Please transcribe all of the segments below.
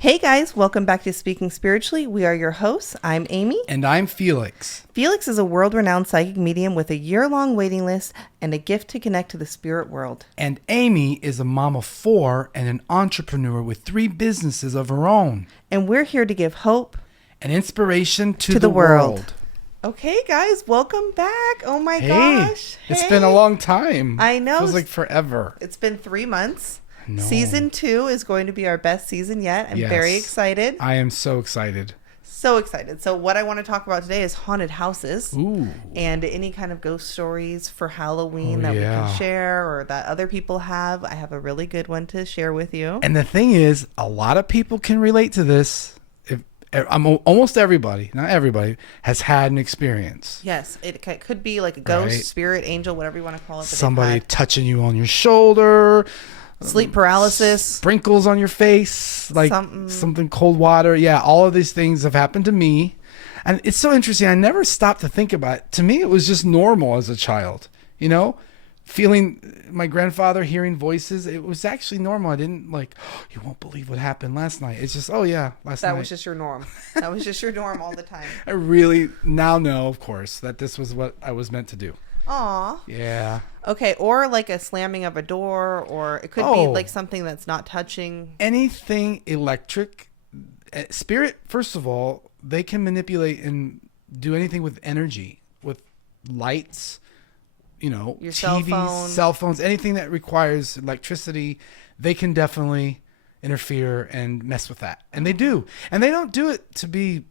Hey guys, welcome back to Speaking Spiritually. We are your hosts. I'm Amy. And I'm Felix. Felix is a world-renowned psychic medium with a year-long waiting list and a gift to connect to the spirit world. And Amy is a mom of 4 and an entrepreneur with 3 businesses of her own. And we're here to give hope and inspiration to the world. Okay, guys, welcome back. Oh my Hey, gosh. it's been a long time. I know. Feels like forever. It's been 3 months. No. Season 2 is going to be our best season yet. I'm very excited. I am so excited. So excited. So what I want to talk about today is haunted houses. Ooh. And any kind of ghost stories for Halloween that we can share or that other people have. I have a really good one to share with you. And the thing is, a lot of people can relate to this. Almost everybody, not everybody, has had an experience. Yes, it could be like a ghost, spirit, angel, whatever you want to call it. Somebody touching you on your shoulder. Sleep paralysis. Sprinkles on your face. Like something cold water. Yeah, all of these things have happened to me. And it's so interesting. I never stopped to think about it. To me, it was just normal as a child. You know? Feeling my grandfather, hearing voices. It was actually normal. I didn't like, oh, you won't believe what happened last night. It's just, oh yeah, last night. That was just your norm. That was just your norm all the time. I really now know, of course, that this was what I was meant to do. Aw. Yeah. Okay, or like a slamming of a door, or it could be like something that's not touching. Anything electric. Spirit, first of all, they can manipulate and do anything with energy, with lights, you know, your TVs, cell phones, anything that requires electricity, they can definitely interfere and mess with that. And they do. And they don't do it to be...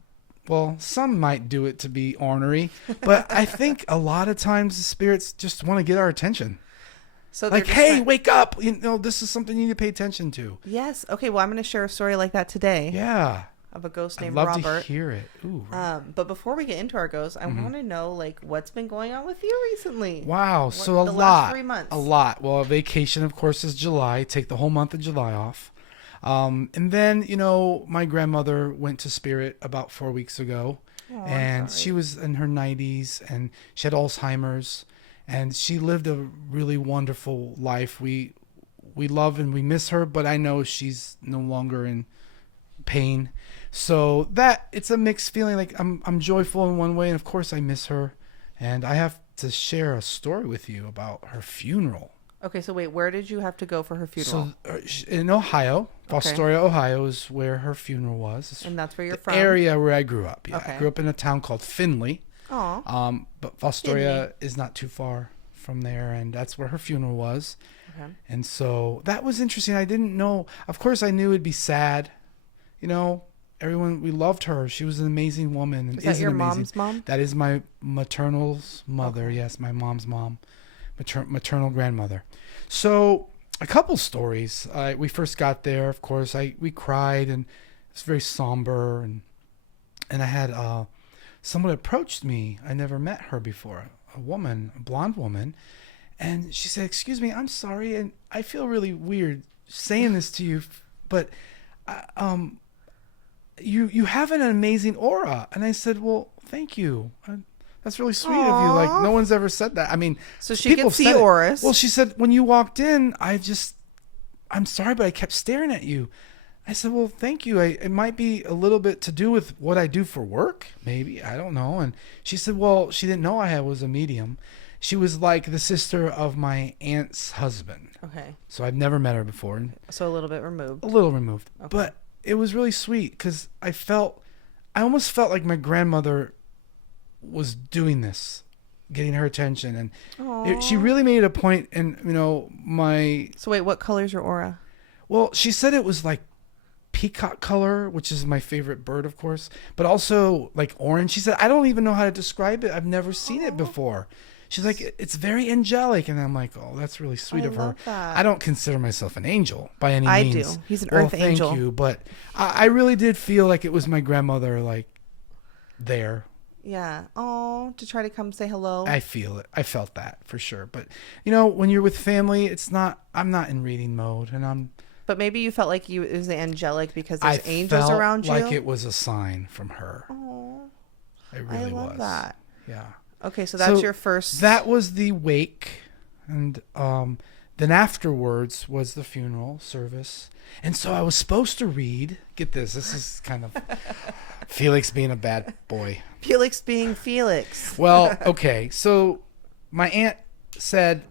Well, some might do it to be ornery, but I think a lot of times the spirits just want to get our attention. So like, hey, wake up. You know, this is something you need to pay attention to. Yes. Okay, well, I'm going to share a story like that today. Yeah. Of a ghost named I'd love Robert. to hear it. Ooh. But before we get into our ghosts, I want to know, like, what's been going on with you recently? Wow. So a lot. Last 3 months. A lot. Well, vacation, of course, is July. Take the whole month of July off. And then, you know, my grandmother went to spirit about 4 weeks ago. Oh, and she was in her 90s and she had Alzheimer's and she lived a really wonderful life. We love and we miss her, but I know she's no longer in pain. So that it's a mixed feeling. Like I'm joyful in one way, and of course I miss her. And I have to share a story with you about her funeral. Okay, so wait, where did you have to go for her funeral? So in Ohio, Fostoria, Ohio is where her funeral was. And that's where you're from? The area where I grew up. Yeah, okay. I grew up in a town called Finley. Aw. But Fostoria is not too far from there, and that's where her funeral was. Okay. And so that was interesting. I didn't know. Of course, I knew it'd be sad. You know, everyone, we loved her. She was an amazing woman. And is that your mom's mom? That is my maternal mother. Okay. Yes, my mom's mom. Maternal grandmother. So a couple stories. We first got there, of course. We cried, and it was very somber. And I had someone approached me. I never met her before. A blonde woman, and she said, "Excuse me, I'm sorry, and I feel really weird saying this to you, but you have an amazing aura." And I said, "Well, thank you. That's really sweet of you. Like, no one's ever said that." I mean, so she can see auras. Well, she said, when you walked in, I'm sorry, but I kept staring at you. I said, well, thank you. It might be a little bit to do with what I do for work. Maybe. I don't know. And she said, well, she didn't know I was a medium. She was like the sister of my aunt's husband. Okay. So I've never met her before. So a little bit removed. A little removed. Okay. But it was really sweet because I almost felt like my grandmother was doing this, getting her attention, and she really made it a point. And you know, so wait, what color's your aura? Well, she said it was like peacock color, which is my favorite bird, of course, but also like orange. She said, I don't even know how to describe it. I've never seen it before. She's like, it's very angelic. And I'm like, oh, that's really sweet of her. That. I don't consider myself an angel by any means. I do. He's an earth angel. Thank you. But I really did feel like it was my grandmother, like, there. Yeah. Oh, to try to come say hello. I feel it. I felt that for sure. But, you know, when you're with family, I'm not in reading mode. But maybe you felt like it was angelic because there's angels around you? I felt like it was a sign from her. Oh. It really was. I love that. Yeah. Okay, so that's your first... That was the wake. And then afterwards was the funeral service. And so I was supposed to read. Get this. This is kind of Felix being a bad boy. Felix being Felix. Well, okay. So my aunt said,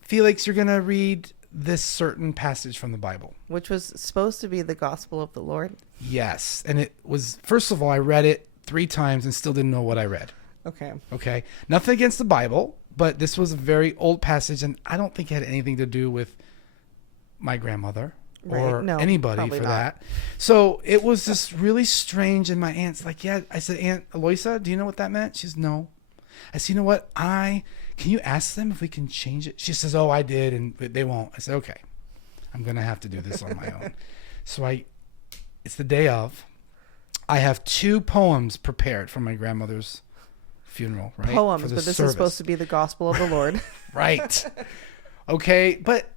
Felix, you're going to read this certain passage from the Bible. Which was supposed to be the gospel of the Lord? Yes. And it was, first of all, I read it 3 times and still didn't know what I read. Okay. Okay. Nothing against the Bible, but this was a very old passage, and I don't think it had anything to do with my grandmother or anybody for that. So it was just really strange. And my aunt's like, yeah. I said, Aunt Aloysia, do you know what that meant? She says, no. I said, you know what? Can you ask them if we can change it? She says, oh, I did, and they won't. I said, okay, I'm going to have to do this on my own. So it's the day of. I have 2 poems prepared for my grandmother's funeral, right? Poems, but this is supposed to be the gospel of the Lord. Right. Okay, but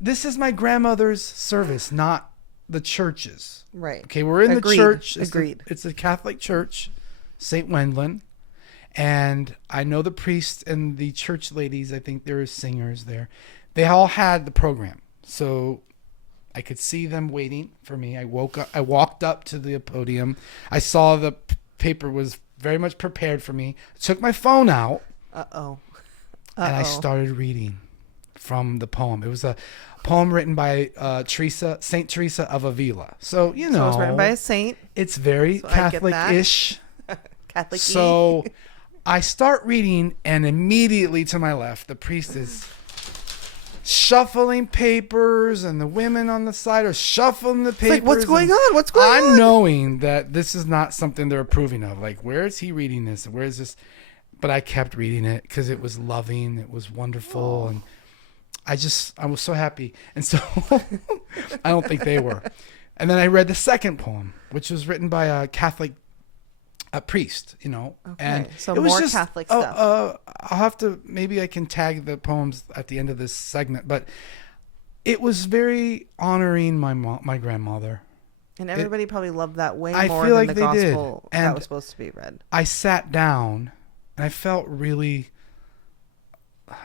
this is my grandmother's service, not the church's. Right. Okay, we're in the church. Agreed. It's a Catholic church, St. Wendland. And I know the priest and the church ladies, I think there were singers there. They all had the program. So I could see them waiting for me. I walked up to the podium. I saw the paper was very much prepared for me. I took my phone out. And I started reading from the poem. It was a poem written by Saint Teresa of Avila. So, you know. So it was written by a saint. It's very Catholic-ish. Catholic-y. So I start reading, and immediately to my left, the priest is shuffling papers, and the women on the side are shuffling the papers. It's like, what's going on? What's going on? I'm knowing that this is not something they're approving of. Like, where is he reading this? Where is this? But I kept reading it because it was loving. It was wonderful. And I was so happy. And so I don't think they were. And then I read the second poem, which was written by a Catholic priest, you know. Okay, and so it was more just, Catholic stuff. I'll have to, maybe I can tag the poems at the end of this segment, but it was very honoring my grandmother. And everybody probably loved that way I more feel than like the they gospel did. And that was supposed to be read. I sat down and I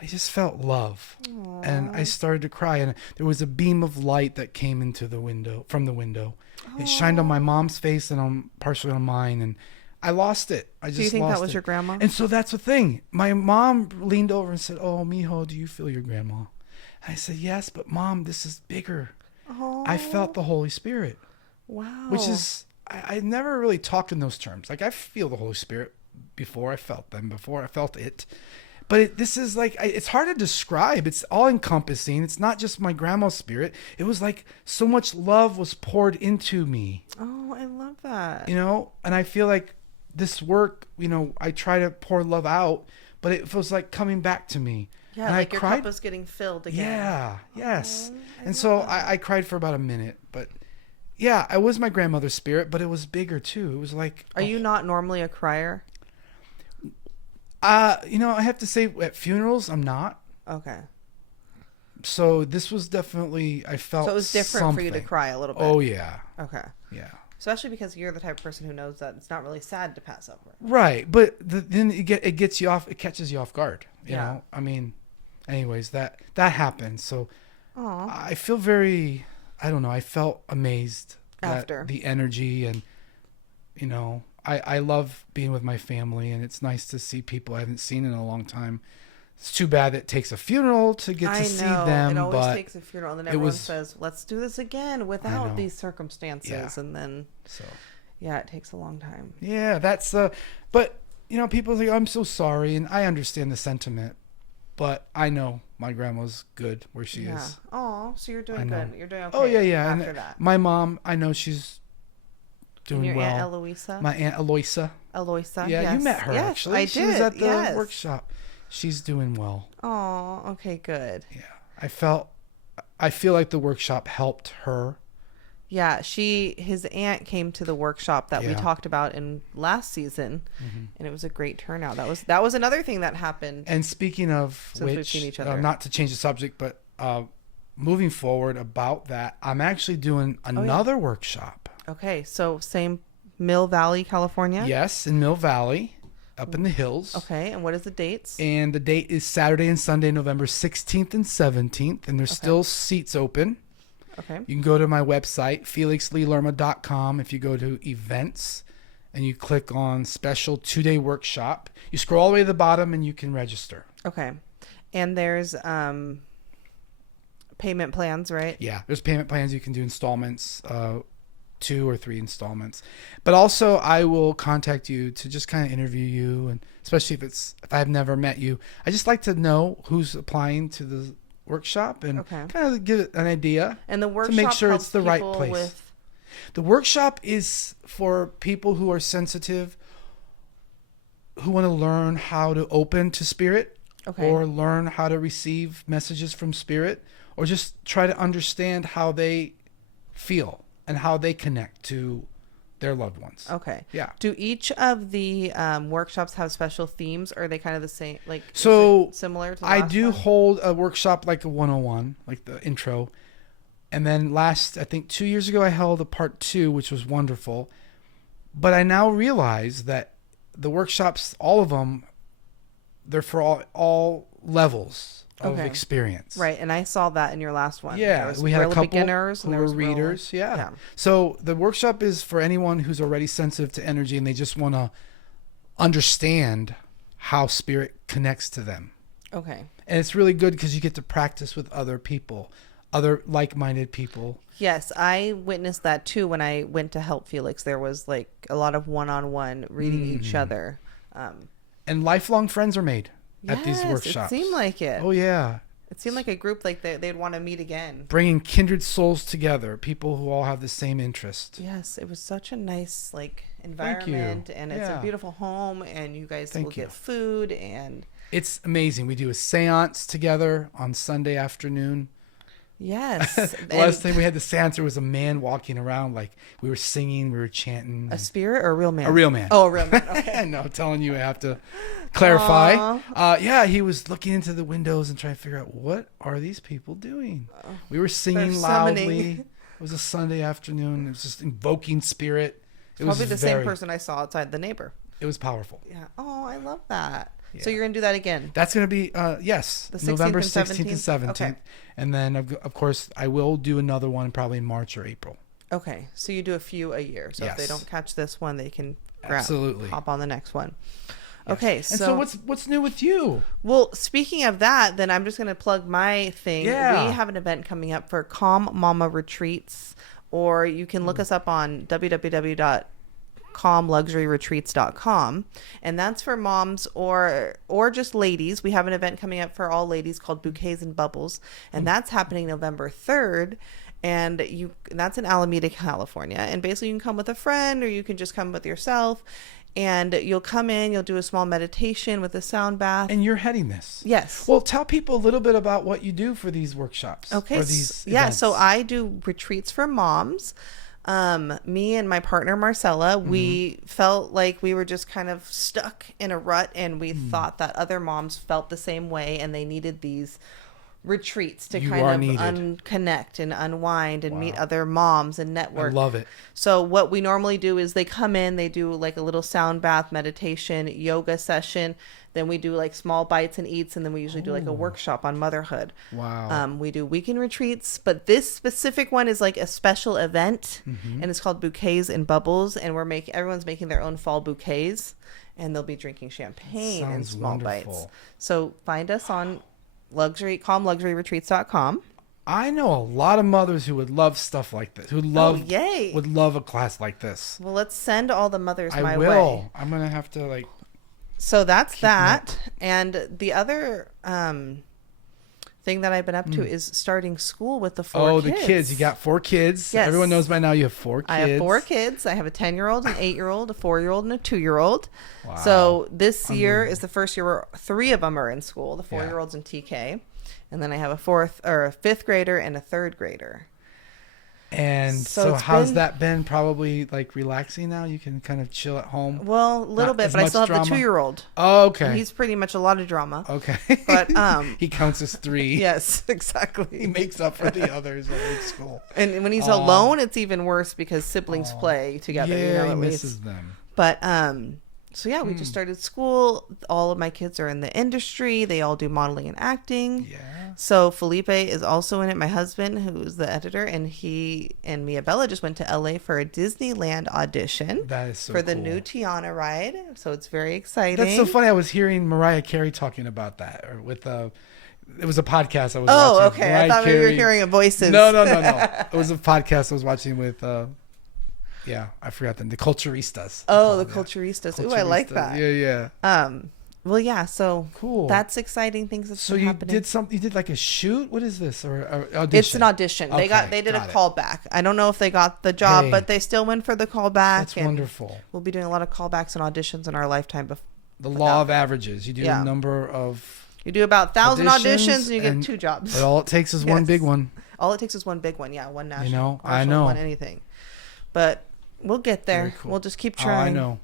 just felt love. Aww. And I started to cry, and there was a beam of light that came into the window, from the window. Aww. It shined on my mom's face and partially on mine, and I lost it. Do you think that was your grandma? And so that's the thing. My mom leaned over and said, "Oh, mijo, do you feel your grandma?" And I said, "Yes, but Mom, this is bigger." Aww. I felt the Holy Spirit. Wow. Which is, I never really talked in those terms. Like, I feel the Holy Spirit before I felt it. But this is like, it's hard to describe. It's all encompassing. It's not just my grandma's spirit. It was like so much love was poured into me. Oh, I love that. You know, and I feel like this work, you know, I try to pour love out, but it feels like coming back to me. Yeah, and like your cup was getting filled again. Yeah, yes. And so I cried for about a minute, but yeah, I was my grandmother's spirit, but it was bigger too. It was like... Are you not normally a crier? You know, I have to say at funerals, I'm not. Okay. So this was definitely, I felt So it was different for you to cry a little bit. Oh, yeah. Okay. Yeah. Especially because you're the type of person who knows that it's not really sad to pass over. Right. But then it gets you off, it catches you off guard. You know? I mean, anyways, that happened. So Aww. I feel very, I don't know, I felt amazed after the energy, and, you know, I love being with my family, and it's nice to see people I haven't seen in a long time. It's too bad that it takes a funeral to get to see them. It always but takes a funeral, and then everyone says, let's do this again without these circumstances. Yeah. And then, it takes a long time. Yeah, that's, but, you know, people say, I'm so sorry, and I understand the sentiment, but I know my grandma's good where she is. Oh, so you're doing good. You're doing okay. Oh, yeah. After that. My mom, I know she's doing your well. Aunt Eloisa? My Aunt Aloysia. Aloysia, yeah, yes. You met her, actually. I did. She was at the workshop. She's doing well. Oh, okay, good. Yeah, I feel like the workshop helped her. Yeah, his aunt came to the workshop that we talked about in last season, and it was a great turnout. That was another thing that happened. And speaking of which, we've seen each other. Not to change the subject, but moving forward about that, I'm actually doing another workshop. Okay, so same Mill Valley, California? Yes, in Mill Valley. up in the hills. Okay, and what is the dates? And the date is Saturday and Sunday, November 16th and 17th, and there's still seats open. Okay. You can go to my website, felixleelerma.com. If you go to events and you click on special 2-day workshop, you scroll all the way to the bottom and you can register. Okay. And there's payment plans, right? Yeah, there's payment plans. You can do installments, 2 or 3 installments. But also I will contact you to just kind of interview you, and especially if I've never met you. I just like to know who's applying to the workshop and kind of give it an idea. And the workshop to make sure it's the right helps place. people with... The workshop is for people who are sensitive, who want to learn how to open to spirit, or learn how to receive messages from spirit, or just try to understand how they feel and how they connect to their loved ones. Okay. Yeah. Do each of the workshops have special themes, or are they kind of the same? Like, so similar to the I last do one? hold a workshop like a 101, like the intro. And then I think 2 years ago, I held a part 2, which was wonderful. But I now realize that the workshops, all of them, they're for all levels of experience. Right, and I saw that in your last one. Yeah, we had a couple beginners who were readers. Yeah. So the workshop is for anyone who's already sensitive to energy and they just want to understand how spirit connects to them. Okay. And it's really good because you get to practice with other people, other like-minded people. Yes, I witnessed that too when I went to help Felix. There was like a lot of one-on-one reading each other. And lifelong friends are made at these workshops. It seemed like it. Oh, yeah. It seemed like a group like they'd want to meet again. Bringing kindred souls together, people who all have the same interest. Yes, it was such a nice environment, and it's a beautiful home, and you guys will get food, and it's amazing. We do a seance together on Sunday afternoon. Yes. The last time we had the seance, there was a man walking around, like we were singing, we were chanting. A spirit or a real man? A real man. Oh, a real man. Okay. No, I'm telling you, I have to clarify. Yeah, he was looking into the windows and trying to figure out, what are these people doing? We were singing loudly. It was a Sunday afternoon. It was just invoking spirit. It was probably the same person I saw outside the neighbor. It was powerful. Yeah. Oh, I love that. Yeah. So you're going to do that again? That's going to be, yes, November 16th and 17th. Okay. And then, of course, I will do another one probably in March or April. Okay. So you do a few a year. So if they don't catch this one, they can hop on the next one. Yes. Okay. And so what's new with you? Well, speaking of that, then I'm just going to plug my thing. Yeah. We have an event coming up for Calm Mama Retreats, or you can look us up on www.calmluxuryretreats.com, and that's for moms or just ladies. We have an event coming up for all ladies called Bouquets and Bubbles, and that's happening November 3rd, and that's in Alameda, California. And basically you can come with a friend, or you can just come with yourself, and you'll come in, you'll do a small meditation with a sound bath. And you're heading this. Yes. Well, tell people a little bit about what you do for these workshops. Okay. Or these events. So I do retreats for moms. Me and my partner Marcella, we felt like we were just kind of stuck in a rut, and we thought that other moms felt the same way, and they needed these retreats to unconnect and unwind and meet other moms and network. I love it. So what we normally do is they come in, they do like a little sound bath, meditation, yoga session. Then we do like small bites and eats, and then we usually do like a workshop on motherhood. Wow. We do weekend retreats, but this specific one is like a special event, and it's called Bouquets and Bubbles, and everyone's making their own fall bouquets, and they'll be drinking champagne in small bites. So find us on calmluxuryretreats.com. I know a lot of mothers who would love stuff like this, would love a class like this. Well, let's send all the mothers my way. I will. I'm going to have to So that's that. And the other thing that I've been up to is starting school with the 4 kids. Oh, the kids. You got 4 kids. Yes. Everyone knows by now you have 4 kids. I have 4 kids. I have a 10-year-old, an 8-year-old, a 4-year-old, and a 2-year-old. Wow. So this year is the first year where 3 of them are in school, the 4-year-olds in TK. And then I have a 5th grader and a 3rd grader. And so how's that been? Probably relaxing now? You can kind of chill at home? Well, a little bit, but I still have the 2-year-old. Oh, okay. He's pretty much a lot of drama. Okay. But he counts as 3. Yes, exactly. He makes up for the others at school. And when he's alone, it's even worse because siblings play together. Yeah, he misses them. But So yeah, we just started school. All of my kids are in the industry. They all do modeling and acting. Yeah. So Felipe is also in it. My husband, who's the editor, and he and Mia Bella just went to LA for a Disneyland audition. That is so for the cool. new Tiana ride. So it's very exciting. That's so funny. I was hearing Mariah Carey talking about that, or with it was a podcast I was watching. Oh, okay. Mariah I thought Carey. we were hearing voices. No. It was a podcast I was watching with. I forgot them. The Culturistas. Oh, the Culturistas. Ooh, I like that. Yeah. Well, yeah. So cool. That's exciting things that's so been you happening. did something. You did like a shoot. What is this or audition? It's an audition. They did a callback. I don't know if they got the job, but they still went for the callback. That's wonderful. We'll be doing a lot of callbacks and auditions in our lifetime. The law of averages. You do a number of. You do about 1,000 auditions and you get 2 jobs. But all it takes is one big one. All it takes is one big one. Yeah, one national. You know, I know. One anything. But we'll get there. Cool. We'll just keep trying. I know.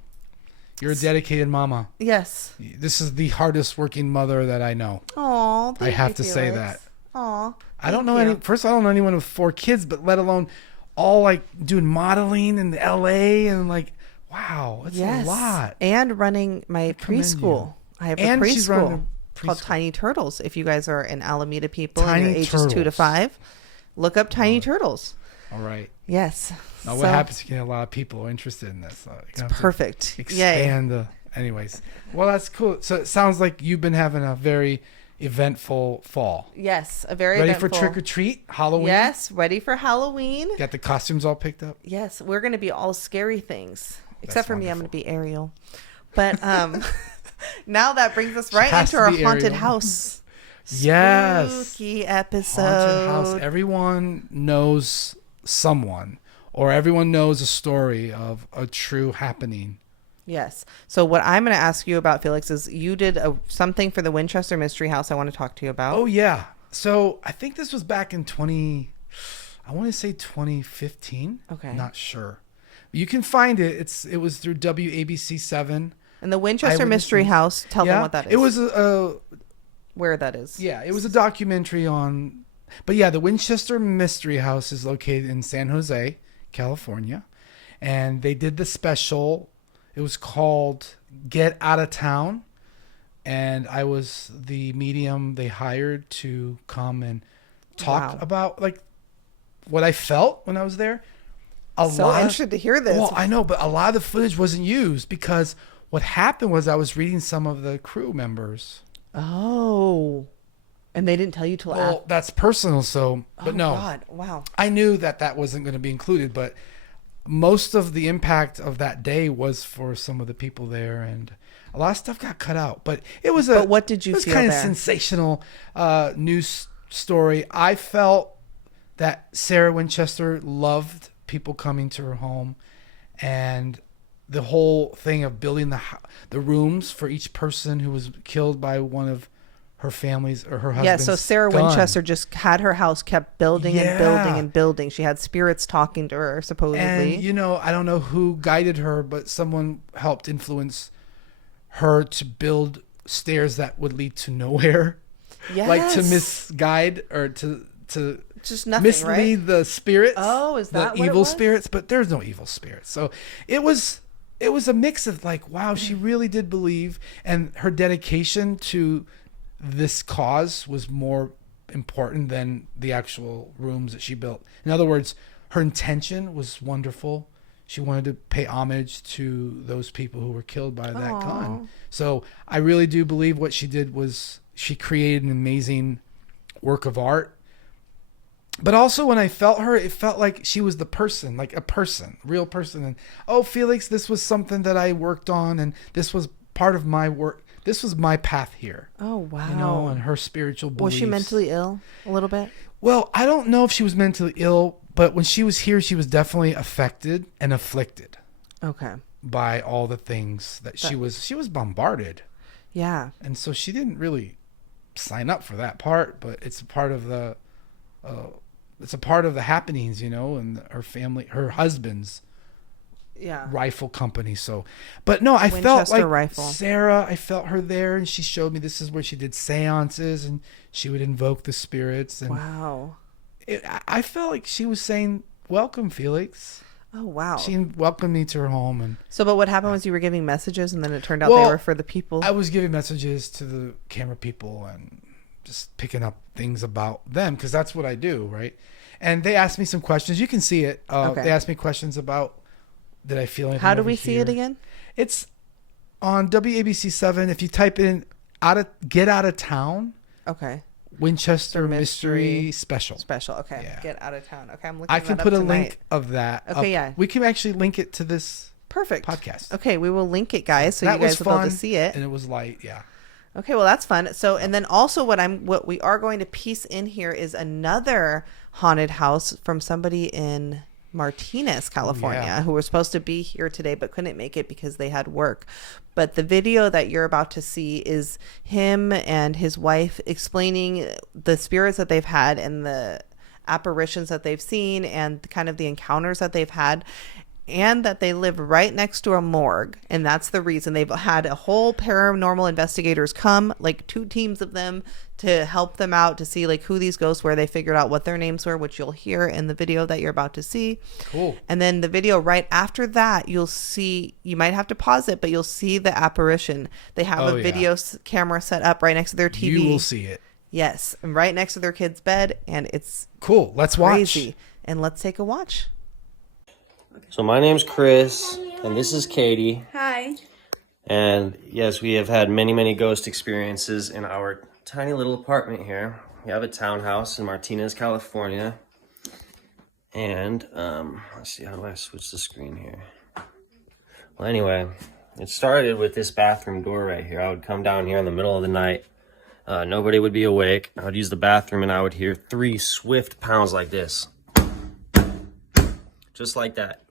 You're a dedicated mama. Yes. This is the hardest working mother that I know. Aw, I have to say that. Aw. I don't know I don't know anyone with 4 kids, but let alone all like doing modeling in LA and like, wow, it's a lot. And running my preschool. I have a preschool called Tiny Turtles. If you guys are in Alameda people and your ages 2 to 5, look up Tiny Turtles. All right. Yes. Now, what happens if you get a lot of people interested in this? It's perfect. Expand. Anyways. Well, that's cool. So it sounds like you've been having a very eventful fall. Yes, a very ready eventful. For trick or treat, Halloween. Yes, ready for Halloween. Got the costumes all picked up. Yes, we're going to be all scary things. Except for me, I'm going to be Ariel. But now that brings us right into our haunted house. Yes. Spooky episode. Haunted house. Everyone knows someone, or everyone knows a story of a true happening. Yes. So what I'm going to ask you about, Felix, is you did something for the Winchester Mystery House I want to talk to you about. Oh, yeah. So I think this was back in 2015. Okay. Not sure. You can find it. It was through WABC 7. And the Winchester Mystery House, tell them what that is. It was where that is. Yeah, it was a documentary on. But yeah, the Winchester Mystery House is located in San Jose, California. And they did the special. It was called Get Out of Town. And I was the medium they hired to come and talk about like what I felt when I was there. Interested to hear this. Well, I know, but a lot of the footage wasn't used because what happened was I was reading some of the crew members. Oh. And they didn't tell you till after? Well, that's personal, so... But no. God. Wow. I knew that wasn't going to be included, but most of the impact of that day was for some of the people there, and a lot of stuff got cut out. But it was But what did you feel kind there? of sensational news story. I felt that Sarah Winchester loved people coming to her home, and the whole thing of building the rooms for each person who was killed by one of her family's or her husband's so Sarah gun. Winchester just had her house kept building and building and building. She had spirits talking to her, supposedly. And, I don't know who guided her, but someone helped influence her to build stairs that would lead to nowhere. Yes. Like to misguide or to just nothing, mislead right? the spirits. Oh, is that the what evil it was? spirits? But there's no evil spirits. So it was a mix of like, wow, she really did believe, and her dedication to this cause was more important than the actual rooms that she built. In other words, her intention was wonderful. She wanted to pay homage to those people who were killed by that gun. So I really do believe what she did was she created an amazing work of art. But also when I felt her, it felt like she was the person, like a person, real person. And, oh, Felix, this was something that I worked on, and this was part of my work. This was my path here. Oh, wow. And her spiritual beliefs. Was she mentally ill a little bit? Well, I don't know if she was mentally ill, but when she was here, she was definitely affected and afflicted. Okay. By all the things that she was bombarded. Yeah. And so she didn't really sign up for that part, but it's a part of the happenings, and her family, her husband's rifle company. So, but no, I felt like rifle. Sarah, I felt her there, and she showed me this is where she did seances, and she would invoke the spirits. And wow. I felt like she was saying, welcome, Felix. Oh, wow. She welcomed me to her home. And but what happened was you were giving messages, and then it turned out they were for the people? I was giving messages to the camera people and just picking up things about them, because that's what I do, right? And they asked me some questions. You can see it. They asked me questions about, did I feel anything? How do we see it again? It's on WABC 7. If you type in Get Out of Town. Okay. Winchester Mystery Special. Okay. Yeah. Get Out of Town. Okay, I'm looking. I can put a link of that. Okay, yeah. We can actually link it to this podcast. Okay, we will link it, guys, so you guys will be able to see it. And it was light, yeah. Okay, well that's fun. So, and then also what we are going to piece in here is another haunted house from somebody in Martinez, California, who were supposed to be here today but couldn't make it because they had work. But the video that you're about to see is him and his wife explaining the spirits that they've had and the apparitions that they've seen and kind of the encounters that they've had, and that they live right next to a morgue. And that's the reason they've had a whole paranormal investigators come, like 2 teams of them, to help them out to see like who these ghosts were. They figured out what their names were, which you'll hear in the video that you're about to see. Cool. And then the video right after that, you'll see, you might have to pause it, but you'll see the apparition. They have a video camera set up right next to their TV. You will see it. Yes. And right next to their kid's bed. And it's cool. Let's crazy. Watch. And let's take a watch. So my name's Chris, and this is Katie. Hi. And yes, we have had many, many ghost experiences in our tiny little apartment here. We have a townhouse in Martinez, California. And, let's see, how do I switch the screen here? Well, anyway, it started with this bathroom door right here. I would come down here in the middle of the night. Nobody would be awake. I would use the bathroom, and I would hear 3 swift pounds like this. Just like that.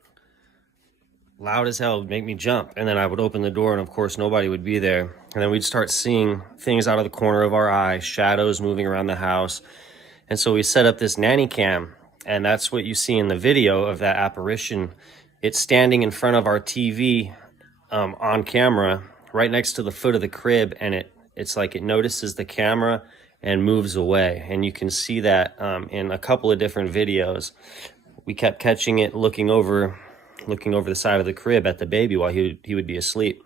Loud as hell, would make me jump. And then I would open the door, and of course nobody would be there. And then we'd start seeing things out of the corner of our eye, shadows moving around the house. And so we set up this nanny cam, and that's what you see in the video of that apparition. It's standing in front of our TV on camera right next to the foot of the crib, and it's like it notices the camera and moves away. And you can see that in a couple of different videos. We kept catching it looking over the side of the crib at the baby while he would be asleep.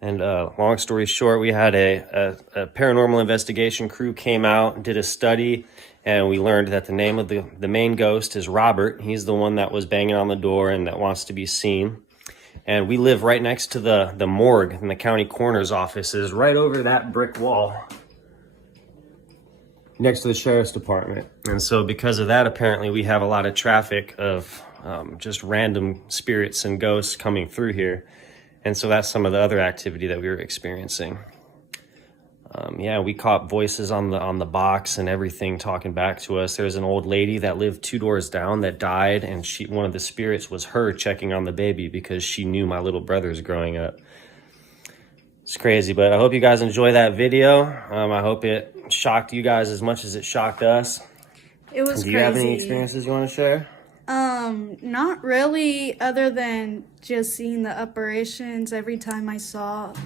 And long story short, we had a paranormal investigation crew came out and did a study, and we learned that the name of the main ghost is Robert. He's the one that was banging on the door and that wants to be seen. And we live right next to the morgue, and the county coroner's office is right over that brick wall next to the sheriff's department. And so because of that, apparently we have a lot of traffic of just random spirits and ghosts coming through here. And so that's some of the other activity that we were experiencing. We caught voices on the box and everything talking back to us. There's an old lady that lived 2 doors down that died, and one of the spirits was her checking on the baby because she knew my little brothers growing up. It's crazy, but I hope you guys enjoy that video. I hope it shocked you guys as much as it shocked us. It was crazy. Do you have any experiences you want to share? Not really, other than just seeing the apparitions. Every time I thought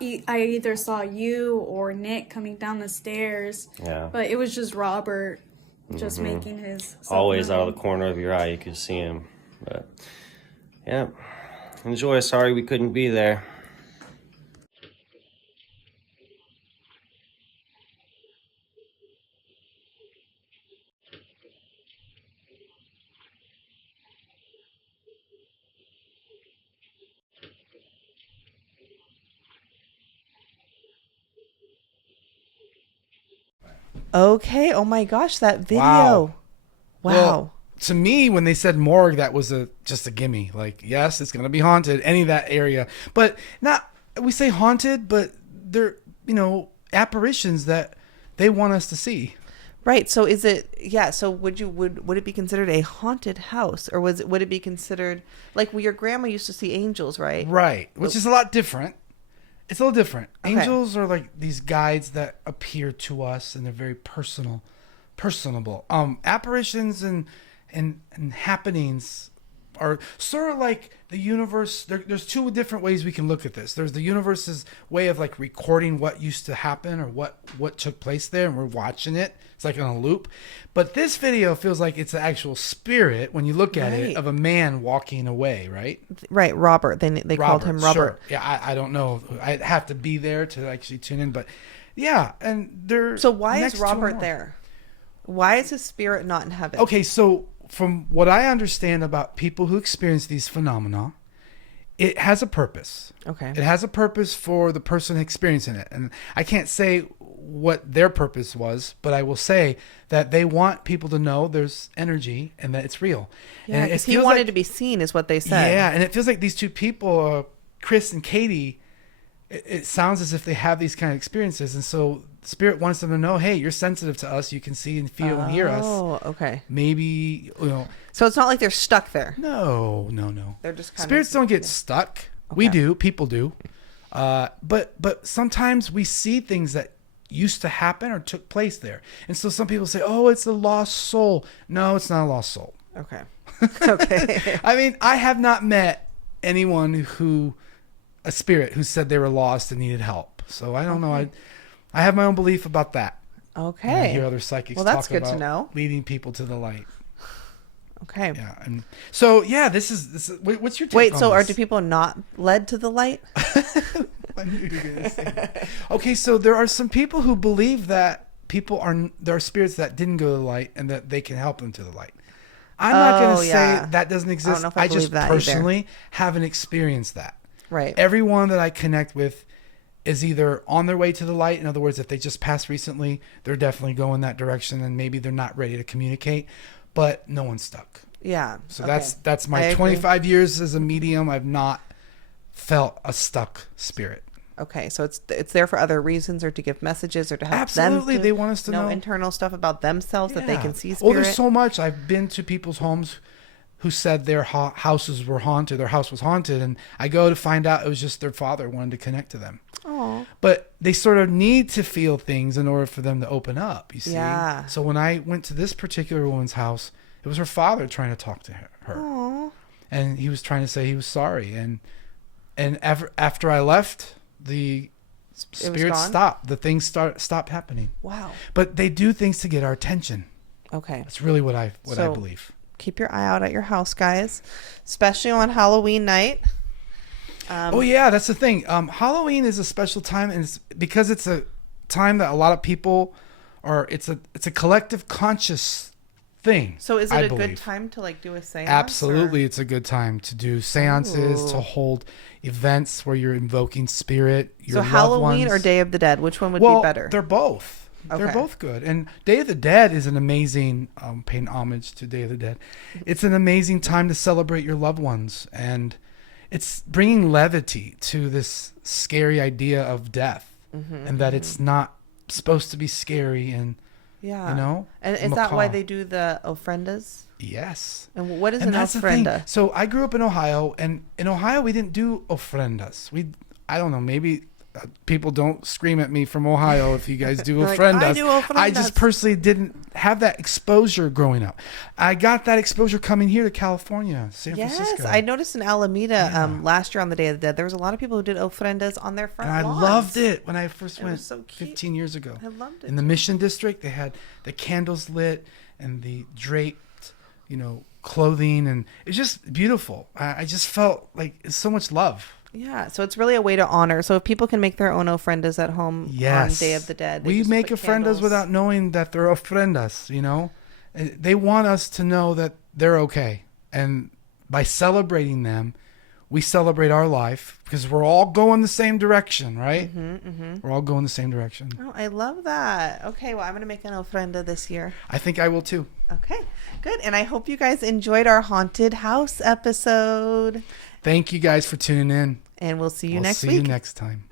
I either saw you or Nick coming down the stairs. Yeah. But it was just Robert just making his... Always out of the corner of your eye, you could see him. But, yeah. Enjoy. Sorry we couldn't be there. Okay. Oh my gosh, that video. Wow. Well, to me, when they said morgue, that was just a gimme. Like, yes, it's gonna be haunted, any of that area, but not. We say haunted, but they're apparitions that they want us to see. Right. So is it? Yeah. So would it be considered a haunted house, or would it be considered like your grandma used to see angels, right? Right. Which is a lot different. It's a little different. Okay. Angels are like these guides that appear to us, and they're very personable. Apparitions and happenings, are sort of like the universe. There's two different ways we can look at this. There's the universe's way of like recording what used to happen or what took place there, and we're watching it. It's like on a loop. But this video feels like it's the actual spirit when you look at it of a man walking away, right? Right, Robert. They called him Robert. Sure. Yeah, I don't know. I'd have to be there to actually tune in, but yeah, and they're So why is Robert there? Why is his spirit not in heaven? Okay, so from what I understand about people who experience these phenomena, it has a purpose. Okay. It has a purpose for the person experiencing it. And I can't say what their purpose was, but I will say that they want people to know there's energy and that it's real. Yeah, because he wanted to be seen is what they said. Yeah, and it feels like these two people, Chris and Katie, it sounds as if they have these kind of experiences. And so Spirit wants them to know, hey, you're sensitive to us. You can see and feel and hear us. Oh, okay. Maybe, So it's not like they're stuck there. No. They're just kind Spirits don't get stuck. Okay. We do. People do. But sometimes we see things that used to happen or took place there. And so some people say, oh, it's a lost soul. No, it's not a lost soul. Okay. Okay. I mean, I have not met anyone a spirit who said they were lost and needed help. So I don't know. I have my own belief about that. Okay. And I hear other psychics that's talk good about to know. leading people to the light. Okay. Yeah. And so, yeah, this is what's your take Wait, on so this? do people not led to the light? I knew you were going to say that. Okay, so there are some people who believe that there are spirits that didn't go to the light and that they can help them to the light. I'm not going to say that doesn't exist. I don't know if I just believe that personally haven't experienced that. Right. Everyone that I connect with is either on their way to the light. In other words, if they just passed recently, they're definitely going that direction and maybe they're not ready to communicate, but no one's stuck. Yeah. So that's my 25 years as a medium. I've not felt a stuck spirit. Okay, so it's there for other reasons or to give messages or to help Absolutely, them. they want us to know internal stuff about themselves that they can see spirit. Oh, there's so much. I've been to people's homes who said their houses were haunted, their house was haunted, and I go to find out it was just their father wanted to connect to them. Oh. But they sort of need to feel things in order for them to open up, you see. Yeah. So when I went to this particular woman's house, it was her father trying to talk to her. Aww. And he was trying to say he was sorry. And after I left, the spirits stopped. The things stopped happening. Wow. But they do things to get our attention. Okay. That's really what I believe. Keep your eye out at your house, guys, especially on Halloween night. Oh yeah, that's the thing. Halloween is a special time, and it's because it's a time that a lot of people it's a collective conscious thing. So is it a good time to like do a seance? Absolutely, it's a good time to do seances, to hold events where you're invoking spirit. Your loved Halloween ones. Or Day of the Dead, which one would be better? They're both. Okay. They're both good. And Day of the Dead is an amazing, paying homage to Day of the Dead. It's an amazing time to celebrate your loved ones. And it's bringing levity to this scary idea of death. And that it's not supposed to be scary and, and is that why they do the ofrendas? Yes. And what is an ofrenda? So I grew up in Ohio, and in Ohio we didn't do ofrendas. I don't know, maybe people don't scream at me from Ohio if you guys do ofrendas. I do ofrendas. I just personally didn't have that exposure growing up. I got that exposure coming here to California, San Francisco. Yes, I noticed in Alameda last year on the Day of the Dead, there was a lot of people who did ofrendas on their front lawns. And I loved it when I first went so 15 years ago. I loved it. In the Mission District, they had the candles lit and the draped, clothing, and it's just beautiful. I just felt like it's so much love. Yeah, so it's really a way to honor. So if people can make their own ofrendas at home on Day of the Dead. We make ofrendas without knowing that they're ofrendas, And they want us to know that they're okay. And by celebrating them, we celebrate our life because we're all going the same direction, right? We're all going the same direction. Oh, I love that. Okay, well, I'm going to make an ofrenda this year. I think I will too. Okay, good. And I hope you guys enjoyed our haunted house episode. Thank you guys for tuning in. And we'll see you next week. See you next time.